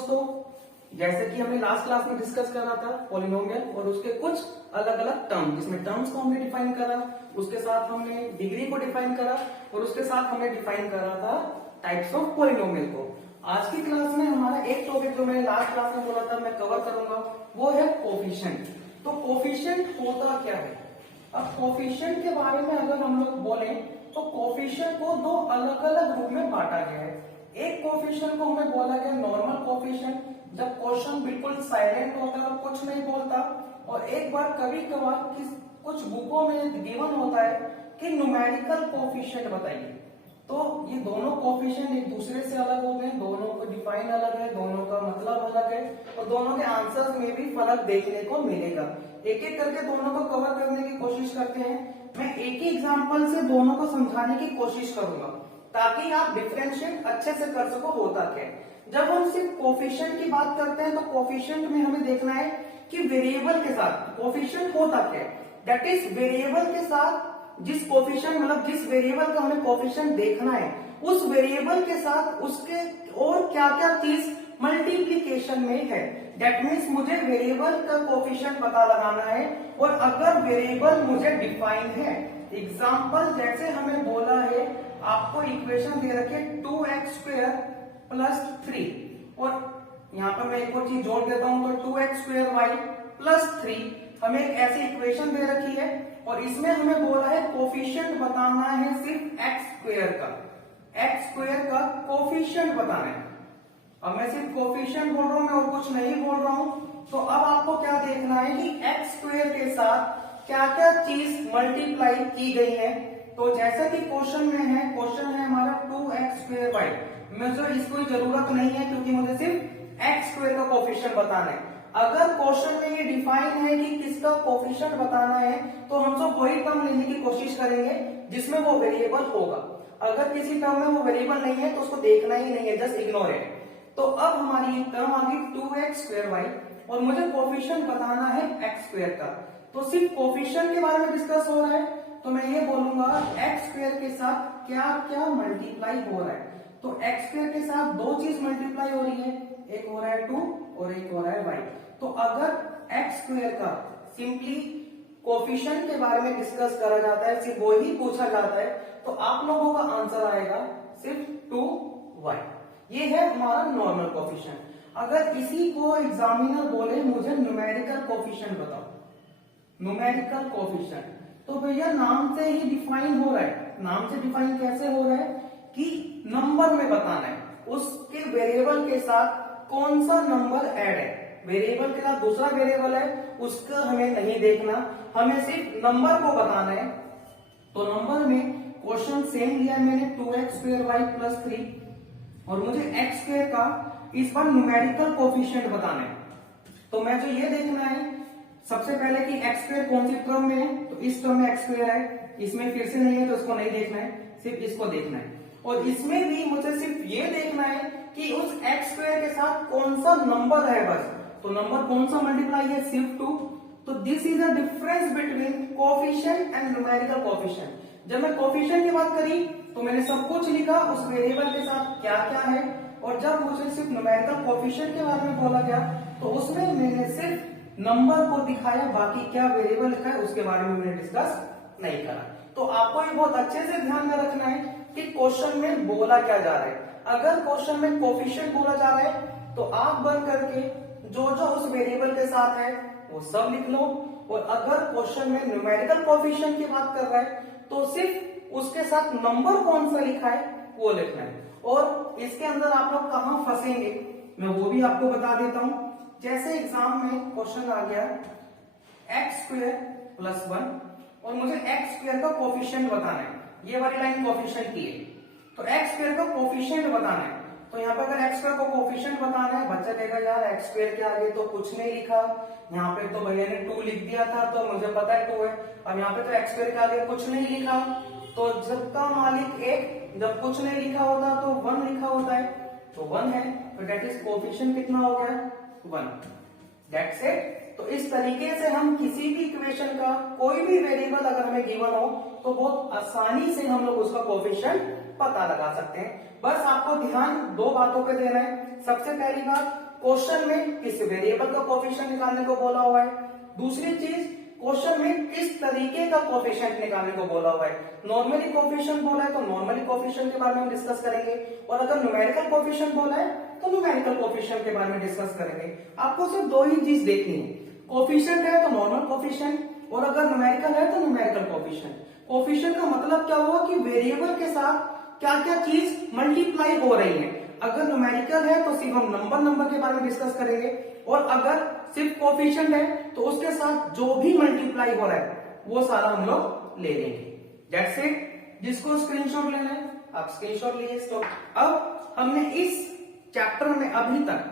दोस्तों, जैसे कि हमने लास्ट क्लास में डिस्कस करा था पॉलिनोमियल और उसके कुछ अलग अलग टर्म, जिसमें टर्म्स को हमने डिफाइन करा, उसके साथ हमने डिग्री को डिफाइन करा और उसके साथ हमने डिफाइन करा था टाइप्स ऑफ पॉलिनोमियल को। आज की क्लास में हमारा एक टॉपिक जो मैंने लास्ट क्लास में बोला था मैं कवर करूंगा वो है कोफिशिएंट। तो कोफिशिएंट होता क्या है? अब कोफिशिएंट के बारे में अगर हम लोग बोले तो कोफिशिएंट को दो अलग अलग रूप में बांटा गया है। एक कोफिशिएंट को हमें बोला गया नॉर्मल कोफिशिएंट, जब क्वेश्चन बिल्कुल साइलेंट होता है और कुछ नहीं बोलता, और एक बार कभी कभार कुछ बुकों में गिवन होता है कि न्यूमेरिकल कोफिशिएंट बताइए। तो ये दोनों कोफिशिएंट एक दूसरे से अलग होते हैं, दोनों को डिफाइन अलग है, दोनों का मतलब अलग है और दोनों के आंसर्स में भी फर्क देखने को मिलेगा। एक एक करके दोनों को कवर करने की कोशिश करते हैं। मैं एक ही एग्जांपल से दोनों को समझाने की कोशिश करूंगा ताकि आप डिफरेंशिएट अच्छे से कर सको होता क्या है। जब हम सिर्फ कोफिशिएंट की बात करते हैं तो कोफिशिएंट में हमें देखना है कि वेरिएबल के साथ कोफिशिएंट होता क्या है। दैट इज वेरिएबल के साथ जिस कोफिशिएंट मतलब जिस वेरिएबल का हमें कोफिशिएंट देखना है उस वेरिएबल के साथ उसके और क्या क्या चीज मल्टीप्लीकेशन में है। दैट मीन्स मुझे वेरिएबल का कोफिशिएंट पता लगाना है और अगर वेरिएबल मुझे डिफाइन है, एग्जांपल जैसे हमें बोला है आपको इक्वेशन दे रखी है 2x² प्लस 3 और यहाँ पर मैं एक और चीज जोड़ देता हूं तो 2x² y प्लस 3 हमें एक ऐसी इक्वेशन दे रखी है और इसमें हमें बोला है कोफिशिएंट बताना है सिर्फ x² का कोफिशिएंट बताना है। अब मैं सिर्फ कोफिशिएंट बोल रहा हूं, मैं और कुछ नहीं बोल रहा हूं। तो अब आपको क्या देखना है कि x² के साथ क्या क्या चीज मल्टीप्लाई की गई है। तो जैसा कि क्वेश्चन में है, क्वेश्चन है हमारा 2x² y, मुझे इसको जरूरत नहीं है क्योंकि मुझे सिर्फ x² का कोफिशिएंट बताना है। अगर क्वेश्चन में ये डिफाइन है कि किसका कोफिशिएंट बताना है तो हम सब वही टर्म लेने की कोशिश करेंगे जिसमें वो वेरिएबल होगा। अगर किसी टर्म में वो वेरिएबल नहीं है तो उसको देखना ही नहीं है, जस्ट इग्नोर इट। तो अब हमारी एक टर्म आ गई 2x² y और मुझे कोफिशिएंट बताना है x² का। तो सिर्फ कोफिशिएंट के बारे में डिस्कस हो रहा है तो मैं ये बोलूंगा x² के साथ क्या क्या मल्टीप्लाई हो रहा है। तो x² के साथ दो चीज मल्टीप्लाई हो रही है, एक हो रहा है 2 और एक हो रहा है y। तो अगर x² का सिंपली कोफिशिएंट के बारे में डिस्कस करा जाता है, सिर्फ वो ही पूछा जाता है, तो आप लोगों का आंसर आएगा सिर्फ 2y। ये है हमारा नॉर्मल कोफिशिएंट। अगर इसी को एग्जामिनर बोले मुझे न्यूमेरिकल कोफिशिएंट बताओ, न्यूमेरिकल कोफिशिएंट, तो भैया नाम से ही डिफाइन हो रहा है। नाम से डिफाइन कैसे हो रहा है कि नंबर में बताना है, उसके वेरिएबल के साथ कौन सा नंबर ऐड है। वेरिएबल के साथ दूसरा वेरिएबल है उसका हमें नहीं देखना, हमें सिर्फ नंबर को बताना है। तो नंबर में क्वेश्चन सेम लिया है मैंने 2x² y प्लस 3 और मुझे x² का इस बार न्यूमेरिकल कोफिशिएंट बताना है। तो मैं जो ये देखना है सबसे पहले कि x² कौन सी टर्म में है, तो इस टर्म में x² है, इसमें फिर से नहीं है तो इसको नहीं देखना है, सिर्फ इसको देखना है। और इसमें भी मुझे सिर्फ ये देखना है कि उस x² के साथ कौन सा नंबर है बस। तो नंबर कौन सा मल्टीप्लाई है, सिर्फ 2। तो this is the difference between coefficient and numerical coefficient. जब मैं कोफिशिएंट की बात करी तो मैंने सब कुछ लिखा उस वेरिएबल के साथ क्या क्या है, और जब मुझे सिर्फ न्यूमेरिकल कोफिशिएंट के बारे में बोला गया तो उसमें मैंने सिर्फ नंबर को दिखाया, बाकी क्या वेरिएबल लिखा है उसके बारे में मैंने डिस्कस नहीं करा। तो आपको ये बहुत अच्छे से ध्यान में रखना है कि क्वेश्चन में बोला क्या जा रहा है। अगर क्वेश्चन में कोफिशिएंट बोला जा रहा है तो आप बंद करके जो जो उस वेरिएबल के साथ है वो सब लिख लो, और अगर क्वेश्चन में न्यूमेरिकल कोफिशिएंट की बात कर रहा है तो सिर्फ उसके साथ नंबर कौन सा लिखा है वो लिखना है। और इसके अंदर आप लोग कहां फंसेंगे मैं वो भी आपको बता देता हूं। जैसे एग्जाम में क्वेश्चन आ गया x² प्लस 1 और मुझे x² का कोफिशिएंट बताना है, ये वाली लाइन कोफिशिएंट की है, तो x² का कोफिशिएंट बताना है। तो यहाँ पे अगर x² को कोफिशिएंट बताना है, बच्चा कहेगा यार x² के आगे तो कुछ नहीं लिखा, यहाँ पे तो भैया ने 2 लिख दिया था तो मुझे पता है 2 है, अब यहाँ पे तो x² के आगे कुछ नहीं लिखा। तो जब का मालिक 1, जब कुछ नहीं लिखा होता तो 1 लिखा होता है, तो 1 है, तो दैट इज कोफिशिएंट कितना हो गया 1। That's it. तो इस तरीके से हम किसी भी इक्वेशन का कोई भी वेरिएबल अगर हमें गिवन हो तो बहुत आसानी से हम लोग उसका कोफिशिएंट पता लगा सकते हैं। बस आपको ध्यान दो बातों पे देना है। सबसे पहली बात क्वेश्चन में किस वेरिएबल का कोफिशिएंट निकालने को बोला हुआ है। दूसरी चीज, क्वेश्चन में किस तरीके का कोफिशिएंट निकालने को बोला हुआ है। नॉर्मली कोफिशिएंट बोला है तो नॉर्मली कोफिशिएंट के बारे में डिस्कस करेंगे, और अगर न्यूमेरिकल कोफिशिएंट बोला है तो न्यूमेरिकल कोफिशिएंट के बारे में डिस्कस करेंगे। आपको सिर्फ दो ही चीज देखनी है, कोफिशिएंट है तो नॉर्मल कोफिशिएंट, और अगर न्यूमेरिकल है तो न्यूमेरिकल कोफिशिएंट। कोफिशिएंट का मतलब क्या हुआ कि वेरिएबल के साथ क्या क्या चीज मल्टीप्लाई हो रही है। अगर न्यूमेरिकल है तो सिर्फ हम नंबर के बारे में डिस्कस करेंगे, और अगर सिर्फ कोफिशिएंट है तो उसके साथ जो भी मल्टीप्लाई हो रहा है वो सारा हम लोग ले लेंगे। That's it. जिसको स्क्रीनशॉट लेना है आप स्क्रीनशॉट लीजिए। तो अब हमने इस चैप्टर में अभी तक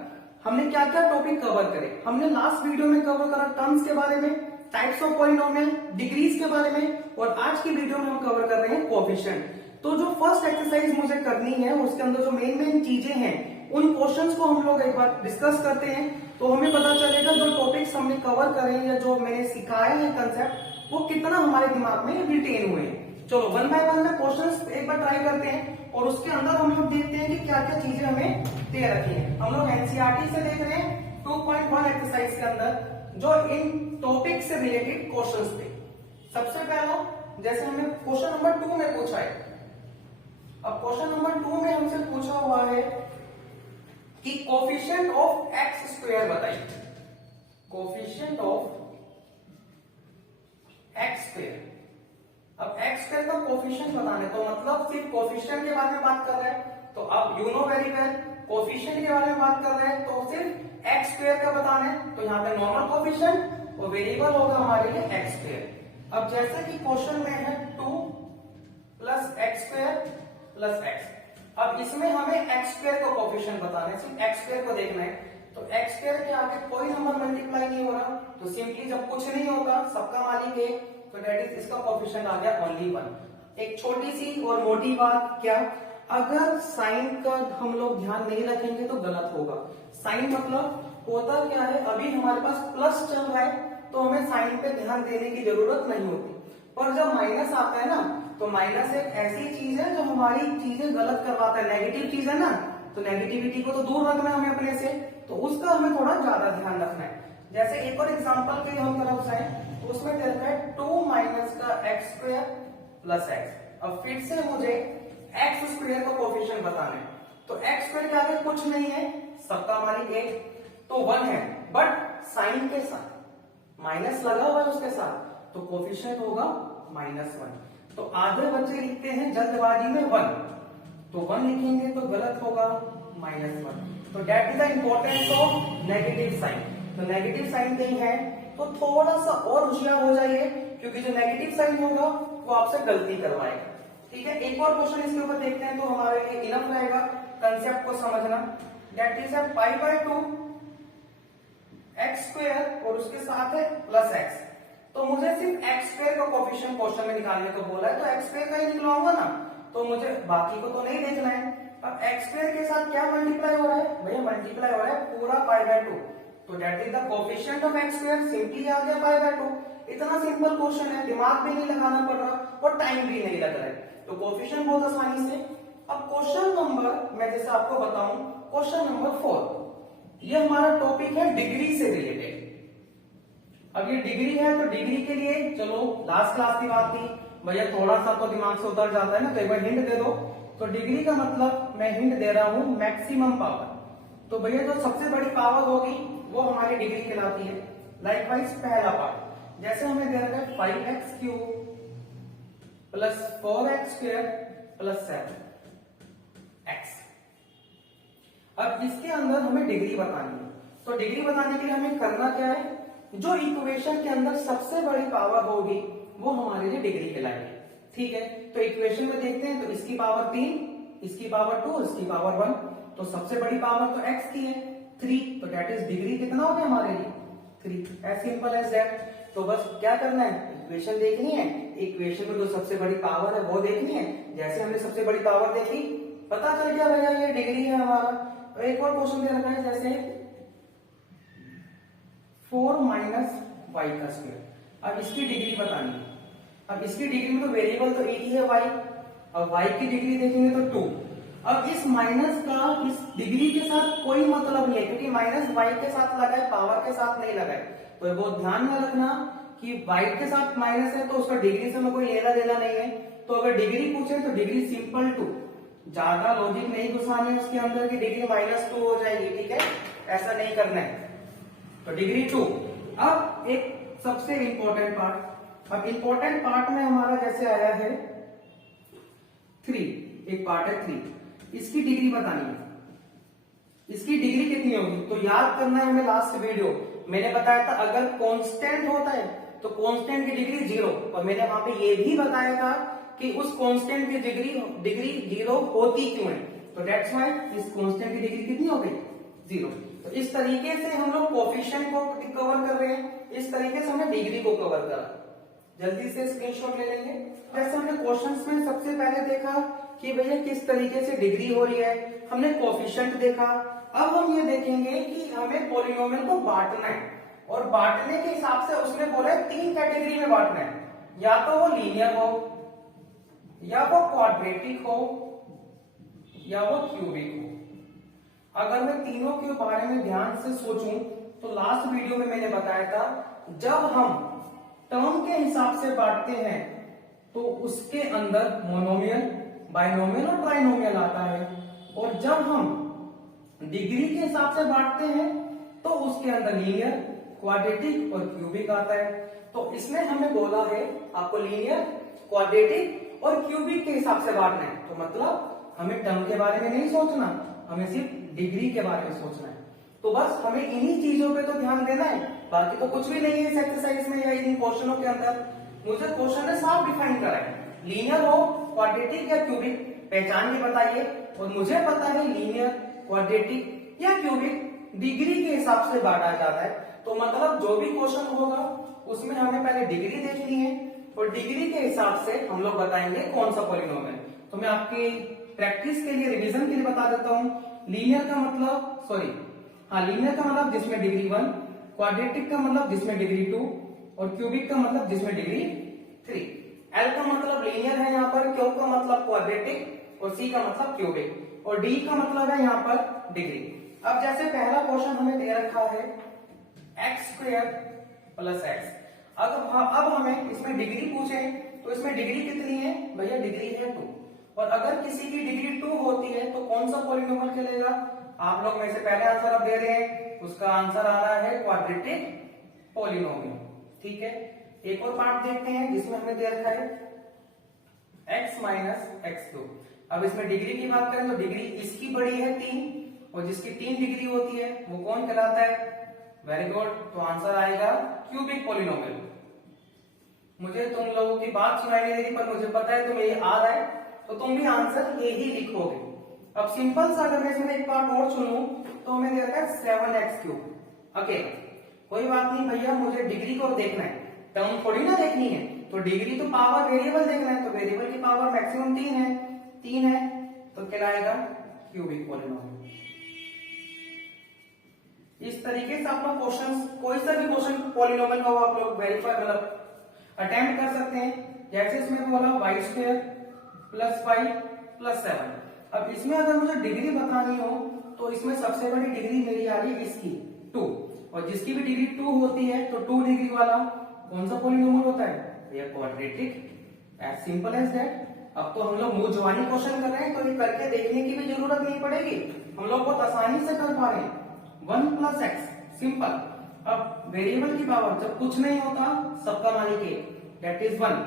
हमने क्या क्या टॉपिक कवर करे। हमने लास्ट वीडियो में कवर करा टर्म्स के बारे में, टाइप्स ऑफ पॉलिनोमियल, डिग्रीज के बारे में, और आज की वीडियो में हम कवर कर रहे हैं कोफिशिएंट। तो जो फर्स्ट एक्सरसाइज मुझे करनी है उसके अंदर जो मेन चीजें हैं उन क्वेश्चंस को हम लोग एक बार डिस्कस करते हैं, तो हमें पता चलेगा जो टॉपिक्स हमने कवर करे या जो मैंने सिखाया है कंसेप्ट वो कितना हमारे दिमाग में रिटेन हुए हैं। चलो वन बाय वन में क्वेश्चंस एक बार ट्राई करते हैं, और उसके अंदर हम लोग देखते हैं कि क्या क्या चीजें हमें दे रखी है। हम लोग एनसीईआरटी से देख रहे हैं 2.1 एक्सरसाइज के अंदर जो इन टॉपिक से रिलेटेड क्वेश्चंस थे। सबसे पहला जैसे हमें क्वेश्चन नंबर 2 में पूछा है, अब क्वेश्चन नंबर 2 में हमसे पूछा हुआ है कि कोफिशिएंट ऑफ एक्स स्क्वायर बताइए। Coefficient of x square. अब एक्स स्क्वायर का कोफिशिएंट बताना है तो मतलब सिर्फ कोफिशिएंट के बारे में बात कर रहे हैं, तो अब you know very well coefficient के बारे में बात कर रहे हैं तो सिर्फ एक्स स्क्वायर का बताना है, तो यहाँ पे नॉर्मल कोफिशिएंट और वेरिएबल होगा हमारे लिए एक्स स्क्वायर। अब जैसे कि क्वेश्चन में है 2 plus x square plus x, अब इसमें हमें एक्स स्क्वायर का कोफिशिएंट बताना है, सिर्फ एक्स स्क्वायर को देखना है। तो एक्स स्क्वायर के आगे कोई नंबर मल्टीप्लाई नहीं हो रहा, तो सिंपली जब कुछ नहीं होगा सबका मालिक है, तो दैट इज इसका कोफिशिएंट आ गया ओनली 1। एक छोटी सी और मोटी बात, क्या अगर साइन का हम लोग ध्यान नहीं रखेंगे तो गलत होगा। साइन मतलब होता क्या है, अभी हमारे पास प्लस चल रहा है तो हमें साइन पे ध्यान देने की जरूरत नहीं होती, पर जब माइनस आता है ना तो माइनस एक ऐसी चीज है जो हमारी चीजें गलत करवाता है, नेगेटिव चीज है ना, तो नेगेटिविटी को तो दूर रखना है हमें अपने से, तो उसका हमें थोड़ा ज्यादा ध्यान रखना है। जैसे एक और एग्जांपल के लिए हम तरफ जाए तो उसमें दे रखा है 2 माइनस का एक्स स्क्वायर प्लस एक्स। अब फिर से मुझे एक्स स्क्वायर का कोफिशिएंट बताना है, तो एक्स स्क्वायर के आगे कुछ नहीं है, सबका मालिक एक, तो 1 है, बट साइन के साथ माइनस लगा हुआ है उसके साथ, तो कोफिशिएंट होगा -1। तो आधे बच्चे लिखते हैं जल्दबाजी में 1, तो 1 लिखेंगे तो गलत होगा -1। तो that is the importance of negative sign. तो नेगेटिव साइन कहीं है तो थोड़ा सा और होशियार हो जाइए, क्योंकि जो नेगेटिव साइन होगा वो आपसे गलती करवाएगा। ठीक है, एक और क्वेश्चन इसके ऊपर देखते हैं तो हमारे लिए इनफ रहेगा कंसेप्ट को समझना। दैट इज π/2 एक्स स्क्वायर और उसके साथ है प्लस एक्स, तो मुझे सिर्फ एक्स स्क्वायर का कोफिशिएंट क्वेश्चन में निकालने को बोला है, तो एक्स स्क्वायर का ही निकलवाऊंगा ना, तो मुझे बाकी को तो नहीं देखना है। अब एक्स स्क्वायर के साथ क्या मल्टीप्लाई हो रहा है, भैया मल्टीप्लाई हो रहा है पूरा π/2, तो that is the coefficient of x square, simply आ गया π/2। इतना सिंपल क्वेश्चन है, दिमाग भी नहीं लगाना पड़ रहा और टाइम भी नहीं लग रहा है, तो कोफिशिएंट बहुत आसानी से। अब क्वेश्चन नंबर मैं जैसे आपको बताऊं, क्वेश्चन नंबर 4, ये हमारा टॉपिक है डिग्री से रिलेटेड। अब ये डिग्री है तो डिग्री के लिए चलो लास्ट क्लास की बात थी, भैया थोड़ा सा तो दिमाग से उतर जाता है ना, तो एक बार हिंट दे दो। तो डिग्री का मतलब मैं हिंट दे रहा हूं मैक्सिमम पावर, तो भैया जो सबसे बड़ी पावर होगी वो हमारी डिग्री कहलाती है। लाइकवाइज पहला पार्ट जैसे हमें दे रखा है 5x³ plus 4x² plus 7x। अब इसके अंदर हमें डिग्री बतानी है, तो डिग्री बताने के लिए हमें करना क्या है, जो इक्वेशन के अंदर सबसे बड़ी पावर होगी वो हमारे लिए डिग्री कहलाएगी। ठीक है, तो इक्वेशन में देखते हैं तो इसकी पावर 3, इसकी पावर 2, इसकी पावर 1, तो सबसे बड़ी पावर तो x की है 3, तो दैट इज डिग्री कितना हो गया हमारे लिए 3, एज सिंपल एज दैट। तो बस क्या करना है, इक्वेशन देखनी है, इक्वेशन में जो सबसे बड़ी पावर है वो देखनी है। जैसे हमने सबसे बड़ी पावर देखी पता चल गया भैया ये डिग्री है हमारा। तो एक और क्वेश्चन दे रखा है जैसे 4 माइनस वाई का स्क्वायर, अब इसकी डिग्री बतानी है। अब इसकी डिग्री में तो वेरिएबल तो एक ही है y, और y की डिग्री देखेंगे तो 2, अब इस माइनस का इस डिग्री के साथ कोई मतलब नहीं है, क्योंकि माइनस वाई के साथ लगा है, पावर के साथ नहीं लगा है। तो ये बहुत ध्यान में रखना कि वाई के साथ माइनस है तो उसका डिग्री से हमें कोई लेना देना नहीं है। तो अगर डिग्री पूछे तो डिग्री सिंपल टू, ज्यादा लॉजिक नहीं घुसानी है उसके अंदर की डिग्री -2 हो जाएगी, ठीक है, ऐसा नहीं करना है। तो डिग्री 2। अब एक सबसे इंपॉर्टेंट पार्ट, अब इंपॉर्टेंट पार्ट में हमारा जैसे आया है 3, एक पार्ट है 3, इसकी डिग्री बतानी है। इसकी डिग्री कितनी होगी तो याद करना है हमें। लास्ट वीडियो मैंने बताया था अगर कांस्टेंट होता है तो कांस्टेंट की डिग्री 0, और मैंने वहां पे ये भी बताया था कि उस कांस्टेंट की डिग्री 0 होती क्यों है। तो दैट्स व्हाई इस कांस्टेंट की डिग्री कितनी हो गई 0। तो इस तरीके से हम लोग कोफिशिएंट को कवर कर रहे हैं, इस तरीके से हमने डिग्री को कवर करा। जल्दी से स्क्रीनशॉट ले लेंगे। जैसे हमने क्वेश्चंस में सबसे पहले देखा कि भैया किस तरीके से डिग्री हो रही है, हमने कोफिशिएंट देखा। अब हम ये देखेंगे कि हमें पॉलिनोमियल को बांटना है, और बांटने के हिसाब से उसने बोला है 3 कैटेगरी में बांटना है, या तो वो लीनियर हो, या वो क्वाड्रेटिक हो, या वो क्यूबिक हो। अगर मैं तीनों के बारे में ध्यान से सोचूं तो लास्ट वीडियो में मैंने बताया था जब हम टर्म के हिसाब से बांटते हैं तो उसके अंदर मोनोमियल, बाइनोमियल और ट्राइनोमियल आता है, और जब हम डिग्री के हिसाब से बांटते हैं तो उसके अंदर लीनियर, क्वाड्रेटिक और क्यूबिक आता है। तो इसमें हमें बोला है आपको लीनियर, क्वाड्रेटिक और क्यूबिक के हिसाब से बांटना है। तो मतलब हमें टर्म के बारे में नहीं सोचना, हमें सिर्फ डिग्री के बारे में सोचना है। तो बस हमें इन्हीं चीजों पे तो ध्यान देना है, बाकी तो कुछ भी नहीं है इस एक्सरसाइज में या इन क्वेश्चनों के अंदर। मुझे क्वेश्चन ने साफ डिफाइन करा है, लीनियर हो, क्वाड्रेटिक या क्यूबिक, पहचान के बताइए। और मुझे पता है लीनियर, क्वाड्रेटिक या क्यूबिक डिग्री के हिसाब से बांटा जाता है। तो मतलब जो भी क्वेश्चन होगा उसमें हमें पहले डिग्री देखनी है, और डिग्री के हिसाब से हम लोग बताएंगे कौन सा पॉलिनोमियल। तो मैं आपकी प्रैक्टिस के लिए, रिवीजन के लिए बता देता हूँ। लीनियर का मतलब लीनियर का मतलब जिसमें डिग्री 1, क्वाड्रेटिक का मतलब जिसमें डिग्री 2, और क्यूबिक का मतलब जिसमें डिग्री 3। एल का मतलब लीनियर है यहाँ पर, क्यू का मतलब क्वाड्रेटिक, और सी का मतलब क्यूबिक, और डी का मतलब है यहाँ पर डिग्री। अब जैसे पहला क्वेश्चन हमें दे रखा है x² + x। अब हमें इसमें डिग्री पूछे तो इसमें डिग्री कितनी है भैया, डिग्री है 2। और अगर किसी की डिग्री 2 होती है तो कौन सा पॉलिनोमियल चलेगा। आप लोग में से पहले आंसर अब दे रहे हैं, उसका आंसर आ रहा है क्वाड्रेटिक पॉलिनोमियल, ठीक है। एक और पार्ट देखते हैं जिसमें हमें दे रखा है x - x2। अब इसमें डिग्री की बात करें तो डिग्री इसकी बड़ी है 3, और जिसकी 3 डिग्री होती है वो कौन कहलाता है, वेरी गुड। तो आंसर आएगा क्यूबिक पॉलिनोमियल। मुझे तुम लोगों की बात सुनाई नहीं दे रही, पर मुझे पता है तुम्हें ये आ रहा है, तो तुम भी आंसर यही लिखोगे। अब सिंपल सा अगर मैं इसमें एक पार्ट और चुनूं तो हमें दे रखा है 7x3 अकेला। कोई बात नहीं भैया, मुझे डिग्री को देखना है, टर्म थोड़ी ना देखनी है। तो डिग्री तो पावर वेरिएबल देखना है, तो वेरिएबल की पावर मैक्सिमम 3 है, तो कहलाएगा क्यूबिक पॉलिनोमियल। इस तरीके से आप लोग क्वेश्चन, कोई सा भी क्वेश्चन पॉलिनोमियल का हो आप लोग वेरीफाई मतलब अटेम्प्ट कर सकते हैं। जैसे इसमें बोला y² + 5 + 7। अब इसमें अगर मुझे डिग्री बतानी हो तो इसमें सबसे बड़ी डिग्री मेरी आ रही है इसकी 2, और जिसकी भी डिग्री 2 होती है तो 2 डिग्री वाला कौन सा पॉलिनोमियल होता है, ये quadratic, as simple as that. अब तो हम लोग मुंह जुबानी क्वेश्चन कर रहे हैं, तो ये करके देखने की भी जरूरत नहीं पड़ेगी, हम लोग बहुत आसानी से कर पा रहे हैं। 1 + x सिंपल। अब वेरिएबल की पावर जब कुछ नहीं होता सबका मान के दैट इज 1,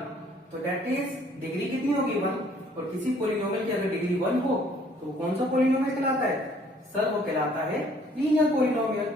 तो दैट इज डिग्री कितनी होगी 1, और किसी पॉलिनोमियल की अगर डिग्री 1 हो तो कौन सा पॉलिनोमियल कहलाता है सर, वो कहलाता है लीनियर पॉलिनोमियल।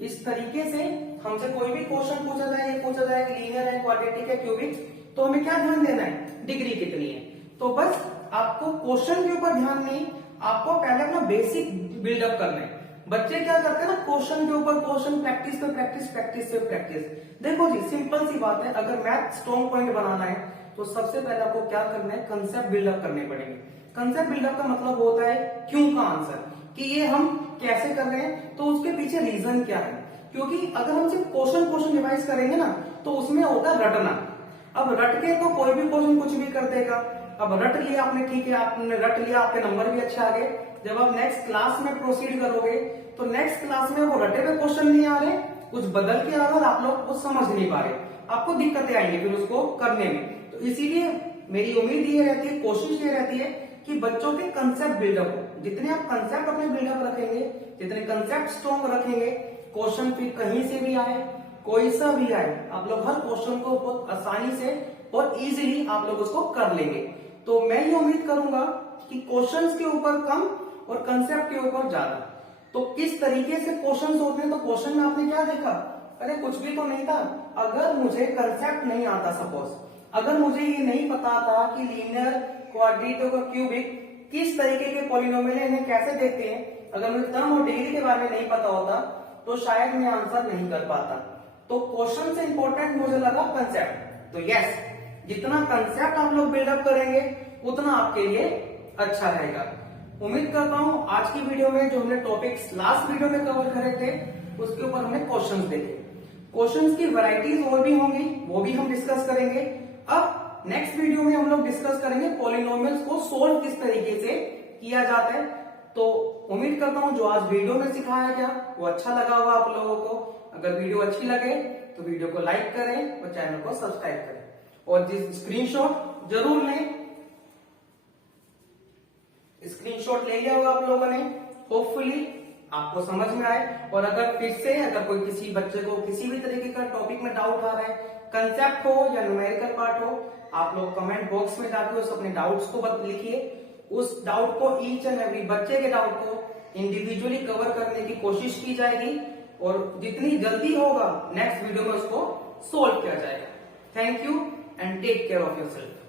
इस तरीके से हमसे कोई भी क्वेश्चन पूछा जाए, ये पूछा जाए कि लीनियर है, क्वाड्रेटिक है, क्यूबिक, तो हमें क्या ध्यान देना है, डिग्री कितनी है। तो बस आपको क्वेश्चन के ऊपर ध्यान नहीं, आपको पहले अपना बेसिक बिल्डअप करना है। बच्चे क्या करते हैं ना, क्वेश्चन के ऊपर क्वेश्चन, प्रैक्टिस पे प्रैक्टिस, प्रैक्टिस पे प्रैक्टिस। देखो जी सिंपल सी बात है, अगर मैथ स्ट्रॉन्ग पॉइंट बनाना है तो सबसे पहले आपको क्या करना है, कंसेप्ट बिल्डअप करने पड़ेंगे। कंसेप्ट बिल्डअप का मतलब होता है क्यों का आंसर, कि ये हम कैसे कर रहे हैं, तो उसके पीछे रीजन क्या है। क्योंकि अगर हम सिर्फ क्वेश्चन रिवाइज करेंगे ना तो उसमें होता है रटना। अब रट के तो कोई भी क्वेश्चन कुछ भी कर देगा। अब रट लिया आपने, ठीक है, आपने रट लिया, आपके नंबर भी अच्छे आ गए। जब आप नेक्स्ट क्लास में प्रोसीड करोगे तो नेक्स्ट क्लास में वो रटे हुए क्वेश्चन नहीं आ रहे, कुछ बदल के आ रहा और आप लोग वो समझ नहीं पा रहे, आपको दिक्कतें आएंगी फिर उसको करने में। तो इसीलिए मेरी उम्मीद ये रहती है, कोशिश ये रहती है कि बच्चों के कंसेप्ट बिल्डअप हो। जितने आप कंसेप्ट अपने बिल्डअप रखेंगे, जितने कंसेप्ट स्ट्रॉन्ग रखेंगे, क्वेश्चन फिर कहीं से भी आए, कोई सा भी आए, आप लोग हर क्वेश्चन को बहुत आसानी से और इजीली आप लोग उसको कर लेंगे। तो मैं ये उम्मीद करूंगा कि क्वेश्चंस के ऊपर कम और कंसेप्ट के ऊपर ज्यादा। तो किस तरीके से क्वेश्चंस होते हैं, तो क्वेश्चन में आपने क्या देखा, अरे कुछ भी तो नहीं था। अगर मुझे कंसेप्ट नहीं आता, सपोज अगर मुझे ये नहीं पता था कि लीनियर, क्वाड्रेटिक और क्यूबिक किस तरीके के पॉलिनोमियल है, इन्हें कैसे देखते हैं, अगर मुझे टर्म और डिग्री के बारे में नहीं पता होता तो शायद मैं आंसर नहीं कर पाता। तो क्वेश्चन से इंपॉर्टेंट मुझे लगा कंसेप्ट। तो यस, जितना कंसेप्ट आप लोग बिल्डअप करेंगे उतना आपके लिए अच्छा रहेगा। उम्मीद करता हूं आज की वीडियो में जो हमने टॉपिक्स लास्ट वीडियो में कवर करे थे उसके ऊपर हमने क्वेश्चंस देखे। क्वेश्चंस की वैरायटीज और भी होंगी, वो भी हम डिस्कस करेंगे। अब नेक्स्ट वीडियो में हम लोग डिस्कस करेंगे पॉलिनोमियल्स को सोल्व किस तरीके से किया जाता है। तो उम्मीद करता हूं जो आज वीडियो में सिखाया गया वो अच्छा लगा होगा आप लोगों को। अगर वीडियो अच्छी लगे तो वीडियो को लाइक करें और चैनल को सब्सक्राइब करें और स्क्रीनशॉट जरूर लें। स्क्रीनशॉट ले लिया होगा आप लोगों ने, होपफुली आपको समझ में आए। और अगर फिर से अगर कोई किसी बच्चे को किसी भी तरीके का टॉपिक में डाउट आ रहा है, कंसेप्ट हो या न्यूमेरिकल पार्ट हो, आप लोग कमेंट बॉक्स में जाके उस अपने डाउट्स को लिखिए। उस डाउट को, ईच एंड एवरी बच्चे के डाउट को इंडिविजुअली कवर करने की कोशिश की जाएगी और जितनी जल्दी होगा नेक्स्ट वीडियो में उसको सोल्व किया जाएगा। Thank you and take care of yourself.